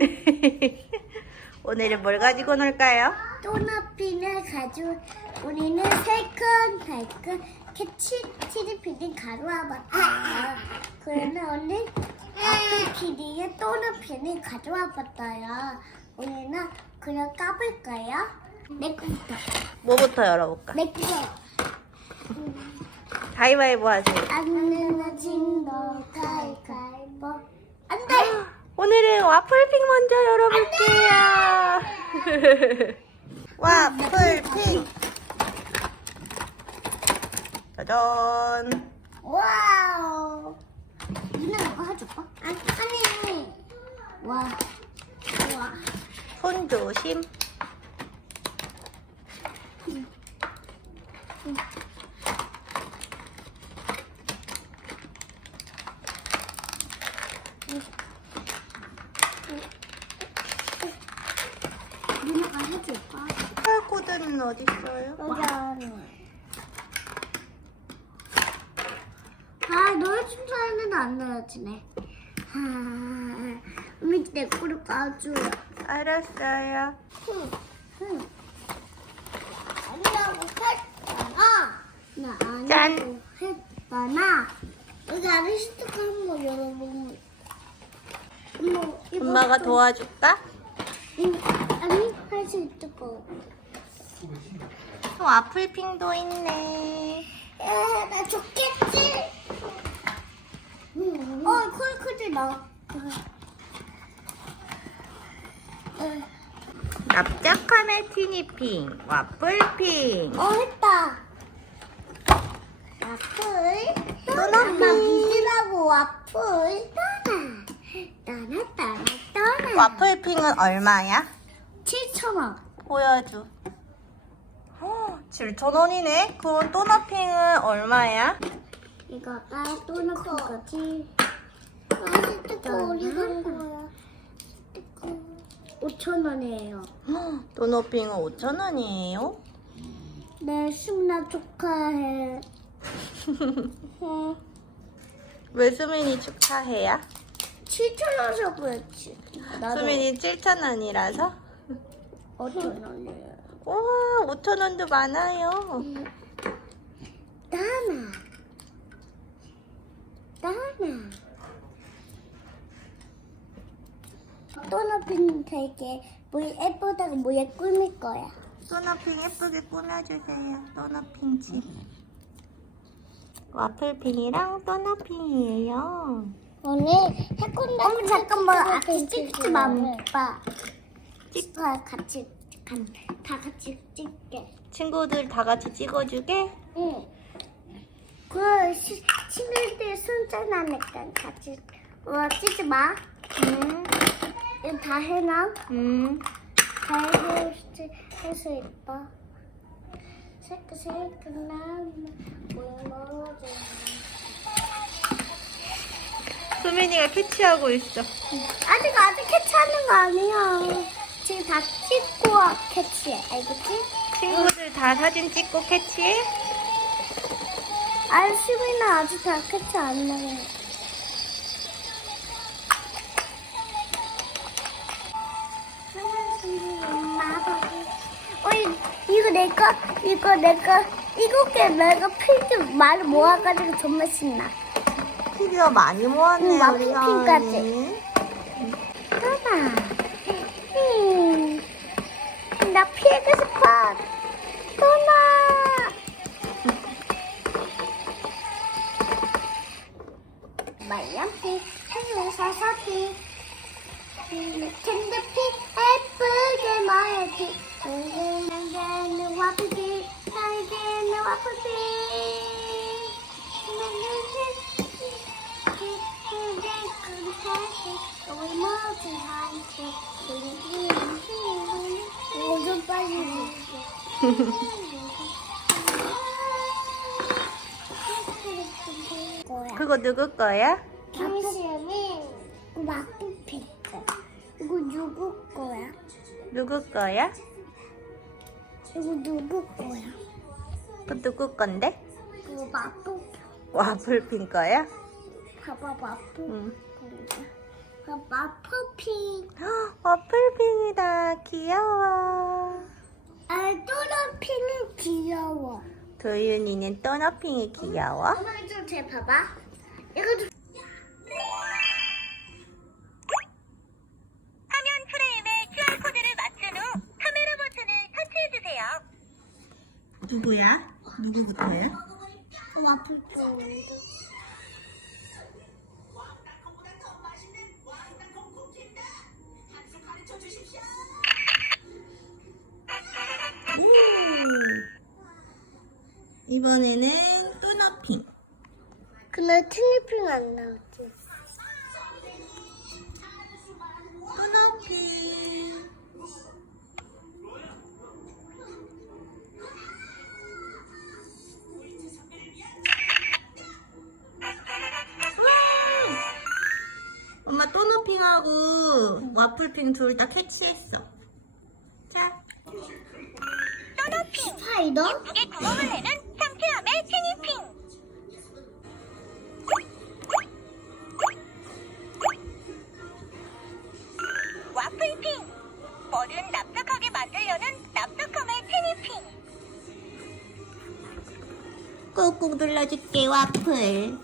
오늘은 뭘 가지고 놀까요? 또나핀을 가지고 우리는 새끈달끈 캐치 치즈피디 가루와 봤어요. 그러면 오늘 아플피디의 또나핀을 가져와 봤어요. 우리는 그냥 까볼까요? 내 거부터. 뭐부터 열어볼까? 내 거. 가위바위보 하세요. 안 내려진 너! 오늘은 와플핑 먼저 열어볼게요. 와플핑. 짜잔. 와우. 누나 이거 해줄까? 아니, 아니. 와. 와. 손 조심. 누나가 해줄까? 코드는 어디 있어요? 여기 안에. 아, 너의 춤사위는 안 넣어지네. 아, 우리 내 거를 까줘. 알았어요. 응, 응. 아니라고 했잖아. 나 아니라고 짠. 했잖아. 여기 안에 스티커 한번 열어보면. 엄마, 이거 엄마가 좀- 도와줄까? 응, 아니, 할 수 있을 거. 와플핑도 있네. 에, 나 좋겠지? 어, 콜 크지 나. 에, 납작함의 티니핑, 와플핑. 어, 했다. 와플. 떠나. 믿으라고 와플. 떠나. 떠나, 떠나, 떠나. 와플핑은 얼마야? 7,000원. 보여줘. 7,000원이네. 그럼 또나핑은 얼마야? 이거가 또는 거지. 아, 스티커 어디 간 거야? 스티커. 5,000원이에요. 또나핑은 5,000원이에요. 네, 수민아 축하해. 어, 왜 수민이 축하해야? 7,000원 사고였지. 나도 수민이 7,000원이라서? 5,000원이에요. 우와, 5,000원도 많아요. 따나. 따나. 또 높이는 되게 뭐 예쁘다고 뭐에 꾸밀 거야. 또나핑 예쁘게 꾸며주세요. 또나핑 집. 와플핑이랑 또나핑이에요. 오늘 해콘다. 어머 잠깐만 아기 찍지 마. 오빠. 찍어 같이 간, 다 같이 찍게. 친구들 다 같이 찍어주게? 응. 그 시, 친구들 손전하니까 같이 와 찍지 마. 음, 이거 다 해놔. 음. 잘 해서 있다. 새끈새끈한 물먹어 수민이가 캐치하고 있어. 아직 아직 캐치하는 거 아니야. 지금 다 찍고 캐치해. 알겠지? 친구들 다 사진 찍고 캐치해? 아니 수빈은 아직 다 캐치 안 해. 어이 이거 내거 이거 내거 일곱 개 내가 필드 말 모아가지고 정말 신나. 피규어 많이 모았네, 응, 우리. 사원이. 떠나. 하늘사사피, 캔드피, 예쁘게 마야지. 와플피. 오좀 빨리 거야. 그거 누구 거야? 김수미 마프 핑크. 이거 누구 거야? 누구 거야? 이거 누구 거야? 그 누구 건데? 그거 마프 와플핑 거야? 봐봐 마프 응. 핑크. 마퍼핑. 와플핑이다. 귀여워. 아, 또너핑은 귀여워. 도윤이는 또너핑이 귀여워. 엄마 좀제 봐봐. 이거 좀. 누구야? 누구부터야? 와플 이번에는 또너핑. 근데 트니핑 안 나오지. 또너핑. 와플핑 둘 다 캐치했어. 자, 스파이더? 이게 구멍을 내는 상쾌함의 체니핑. 와플핑. 뭐든 납작하게 만들려는 납작함의 체니핑. 꾹꾹 눌러줄게 와플.